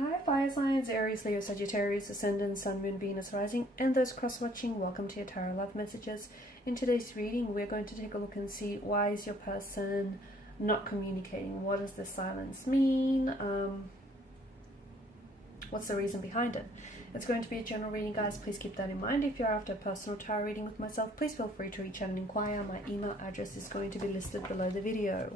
Hi fire signs, Aries, Leo, Sagittarius, Ascendant, Sun, Moon, Venus, Rising, and those cross-watching, welcome to your Tarot Love Messages. In today's reading, we're going to take a look and see why is your person not communicating? What does the silence mean? What's the reason behind it? It's going to be a general reading, guys. Please keep that in mind. If you're after a personal tarot reading with myself, please feel free to reach out and inquire. My email address is going to be listed below the video.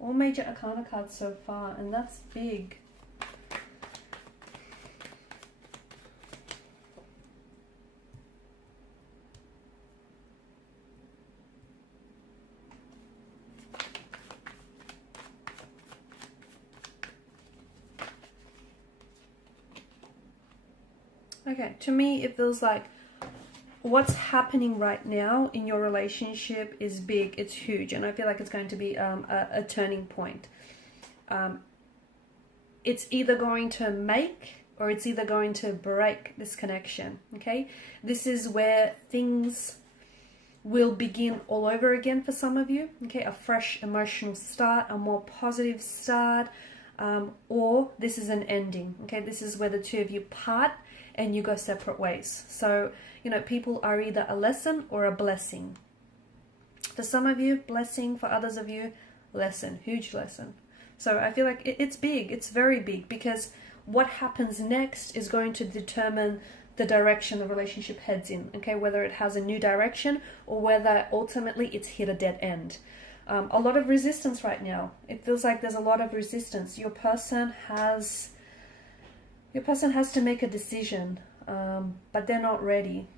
All major arcana cards so far, and that's big. Okay, to me it feels like what's happening right now in your relationship is big, it's huge, and I feel like it's going to be a turning point. It's either going to make or it's either going to break this connection, okay? This is where things will begin all over again for some of you, okay? A fresh emotional start, a more positive start, or this is an ending, okay? This is where the two of you part and you go separate ways. So, you know, people are either a lesson or a blessing. For some of you, blessing. For others of you, lesson, huge lesson. So I feel like it's big, it's very big, because what happens next is going to determine the direction the relationship heads in, okay? Whether it has a new direction or whether ultimately it's hit a dead end. A lot of resistance right now. It feels like there's a lot of resistance. Your person has to make a decision, but they're not ready.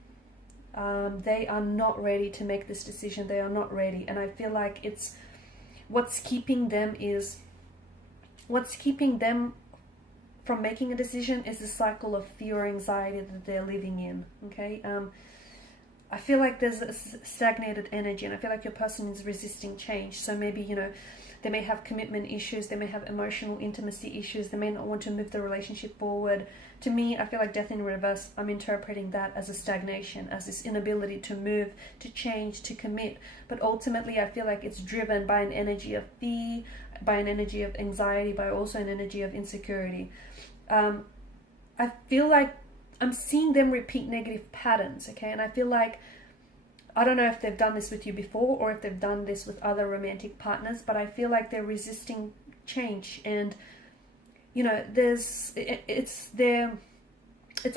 They are not ready to make this decision. They are not ready. And I feel like it's what's keeping them from making a decision is the cycle of fear or anxiety that they're living in. Okay. I feel like there's a stagnated energy, and I feel like your person is resisting change. So maybe, you know, they may have commitment issues, they may have emotional intimacy issues, they may not want to move the relationship forward. To me, I feel like death in reverse, I'm interpreting that as a stagnation, as this inability to move, to change, to commit. But ultimately, I feel like it's driven by an energy of fear, by an energy of anxiety, by also an energy of insecurity. I feel like I'm seeing them repeat negative patterns, okay? And I feel like, I don't know if they've done this with you before or if they've done this with other romantic partners, but I feel like they're resisting change. And, you know, it's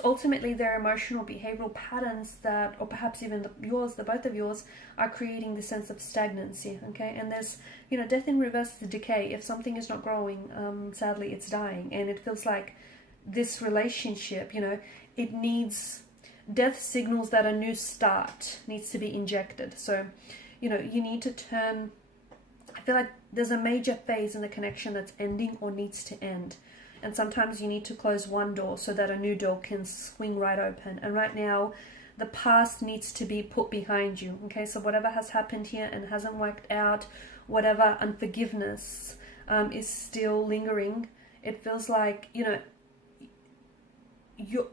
ultimately their emotional behavioral patterns that, or perhaps even the both of yours, are creating this sense of stagnancy, okay? And there's, you know, death in reverse is decay. If something is not growing, sadly, it's dying. And it feels like this relationship, you know, it needs... Death signals that a new start needs to be injected. So, you know, you need to turn... I feel like there's a major phase in the connection that's ending or needs to end. And sometimes you need to close one door so that a new door can swing right open. And right now, the past needs to be put behind you. Okay, so whatever has happened here and hasn't worked out, whatever unforgiveness is still lingering, it feels like, you know,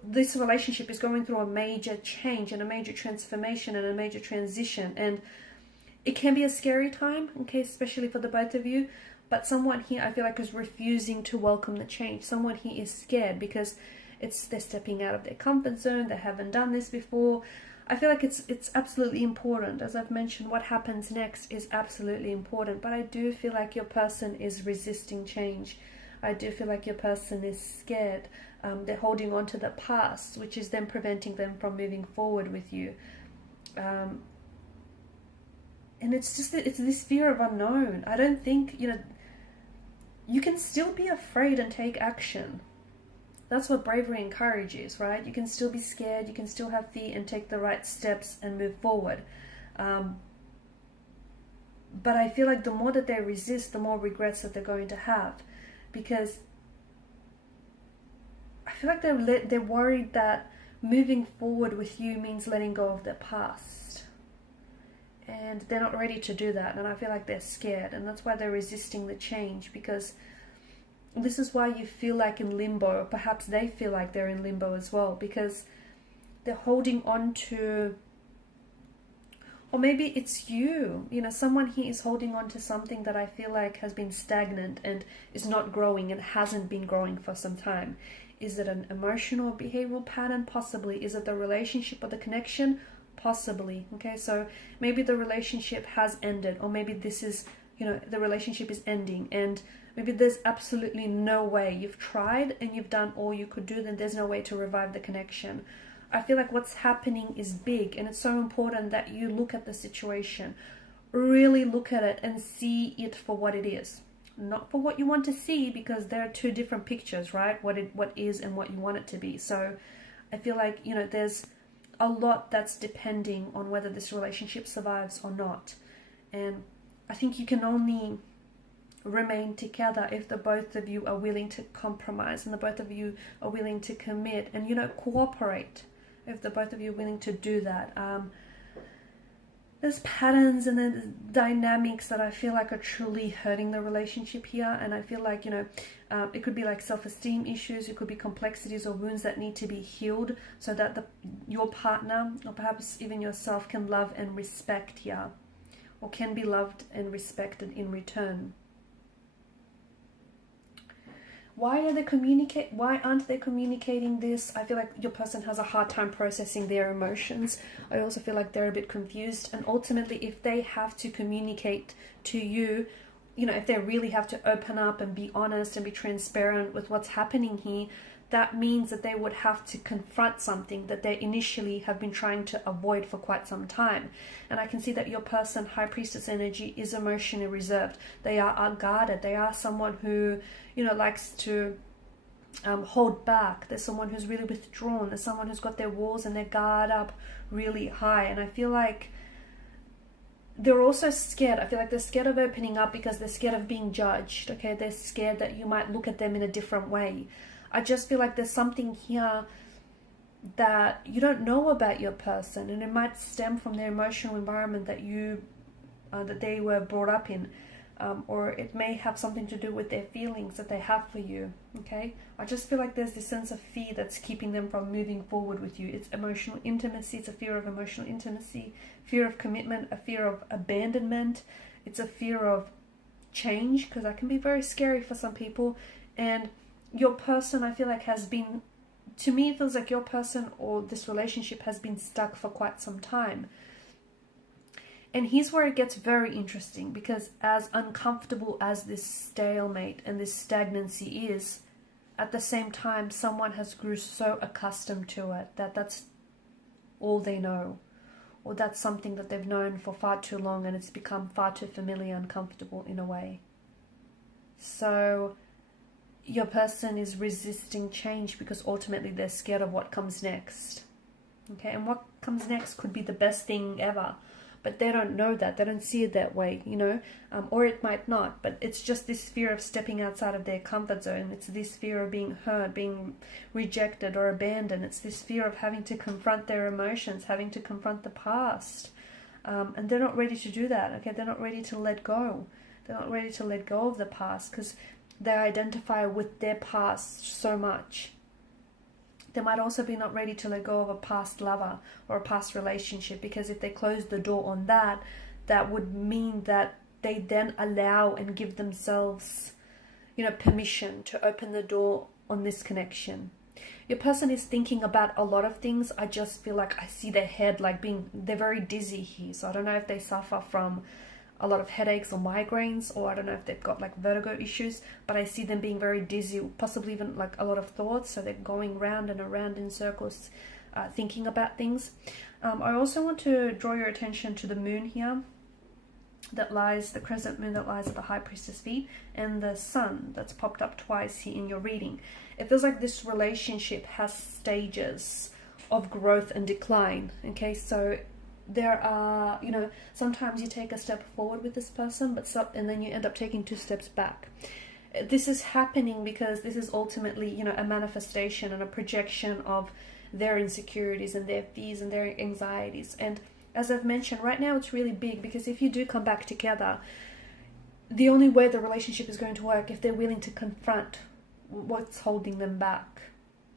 this relationship is going through a major change and a major transformation and a major transition, and it can be a scary time, okay, especially for the both of you. But someone here, I feel like, is refusing to welcome the change. Someone here is scared because they're stepping out of their comfort zone. They haven't done this before. I feel like it's absolutely important. As I've mentioned, what happens next is absolutely important, but I do feel like your person is resisting change. I do feel like your person is scared. They're holding on to the past, which is then preventing them from moving forward with you. And it's this fear of unknown. I don't think, you know, you can still be afraid and take action. That's what bravery and courage is, right? You can still be scared, you can still have fear and take the right steps and move forward. But I feel like the more that they resist, the more regrets that they're going to have. Because feel like they're worried that moving forward with you means letting go of their past. And they're not ready to do that. And I feel like they're scared. And that's why they're resisting the change, because this is why you feel like in limbo, or perhaps they feel like they're in limbo as well, because they're holding on to, or maybe it's you, someone here is holding on to something that I feel like has been stagnant and is not growing and hasn't been growing for some time. Is it an emotional or behavioral pattern? Possibly. Is it the relationship or the connection? Possibly. Okay, so maybe the relationship has ended, or maybe this is, the relationship is ending, and maybe there's absolutely no way. You've tried and you've done all you could do, then there's no way to revive the connection. I feel like what's happening is big, and it's so important that you look at the situation, really look at it and see it for what it is. Not for what you want to see, because there are two different pictures, right? What is and what you want it to be. So I feel like, there's a lot that's depending on whether this relationship survives or not. And I think you can only remain together if the both of you are willing to compromise, and the both of you are willing to commit and, cooperate. If the both of you are willing to do that. There's patterns and there's dynamics that I feel like are truly hurting the relationship here. And I feel like, it could be like self-esteem issues. It could be complexities or wounds that need to be healed so that your partner, or perhaps even yourself, can love and respect here, or can be loved and respected in return. Why aren't they communicating this? I feel like your person has a hard time processing their emotions. I also feel like they're a bit confused. And ultimately, if they have to communicate to you, if they really have to open up and be honest and be transparent with what's happening here, that means that they would have to confront something that they initially have been trying to avoid for quite some time. And I can see that your person, High Priestess energy, is emotionally reserved. They are guarded. They are someone who, likes to hold back. There's someone who's really withdrawn. There's someone who's got their walls and their guard up really high. And I feel like they're also scared. I feel like they're scared of opening up because they're scared of being judged. Okay, they're scared that you might look at them in a different way. I just feel like there's something here that you don't know about your person, and it might stem from their emotional environment that that they were brought up in, or it may have something to do with their feelings that they have for you. Okay, I just feel like there's this sense of fear that's keeping them from moving forward with you. It's emotional intimacy. It's a fear of emotional intimacy, fear of commitment, a fear of abandonment. It's a fear of change, because that can be very scary for some people. And your person, I feel like, to me, it feels like your person or this relationship has been stuck for quite some time. And here's where it gets very interesting, because as uncomfortable as this stalemate and this stagnancy is, at the same time, someone has grew so accustomed to it that that's all they know, or that's something that they've known for far too long, and it's become far too familiar and comfortable in a way. So your person is resisting change because ultimately they're scared of what comes next. Okay, and what comes next could be the best thing ever, but they don't know that. They don't see it that way, or it might not, but it's just this fear of stepping outside of their comfort zone. It's this fear of being hurt, being rejected or abandoned. It's this fear of having to confront their emotions, having to confront the past, and they're not ready to do that. Okay, they're not ready to let go. They're not ready to let go of the past because they identify with their past so much. They might also be not ready to let go of a past lover or a past relationship, because if they close the door on that, that would mean that they then allow and give themselves, permission to open the door on this connection. Your person is thinking about a lot of things. I just feel like I see their head they're very dizzy here. So I don't know if they suffer from a lot of headaches or migraines, or I don't know if they've got vertigo issues, but I see them being very dizzy, possibly even a lot of thoughts, so they're going round and around in circles, thinking about things. I also want to draw your attention to the moon here, the crescent moon that lies at the High Priestess feet, and the sun that's popped up twice here in your reading. It feels like this relationship has stages of growth and decline. Okay, so there are, sometimes you take a step forward with this person, and then you end up taking 2 steps back. this is happening because this is ultimately, you know, a manifestation and a projection of their insecurities and their fears and their anxieties. And as I've mentioned, right now it's really big, because if you do come back together, the only way the relationship is going to work if they're willing to confront what's holding them back,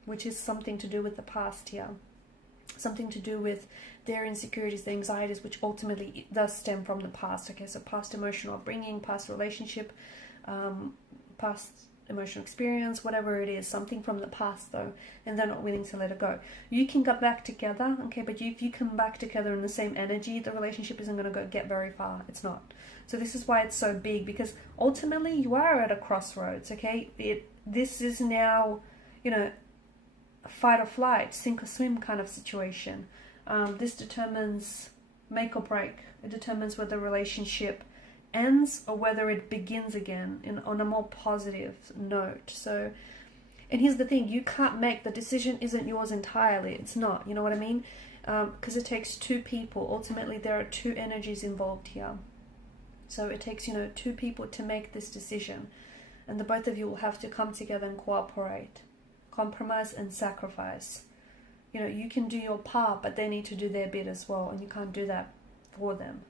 which is something to do with the past here, something to do with their insecurities, their anxieties, which ultimately does stem from the past. Okay, so past emotional upbringing, past relationship, past emotional experience, whatever it is, something from the past though, and they're not willing to let it go. You can get back together, okay, but if you come back together in the same energy, the relationship isn't going to get very far. It's not. So this is why it's so big, because ultimately you are at a crossroads, okay? This is now, you know, a fight or flight, sink or swim kind of situation. This determines make or break. It determines whether the relationship ends or whether it begins again on a more positive note. So, and here's the thing, you can't make, the decision isn't yours entirely. It's not, you know what I mean? Because it takes two people. Ultimately, there are two energies involved here. So it takes, you know, two people to make this decision. And the both of you will have to come together and cooperate, compromise and sacrifice. You know, you can do your part, but they need to do their bit as well, and you can't do that for them.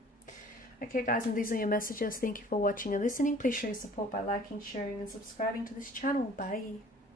Okay guys, and these are your messages. Thank you for watching and listening. Please show your support by liking, sharing and subscribing to this channel. Bye.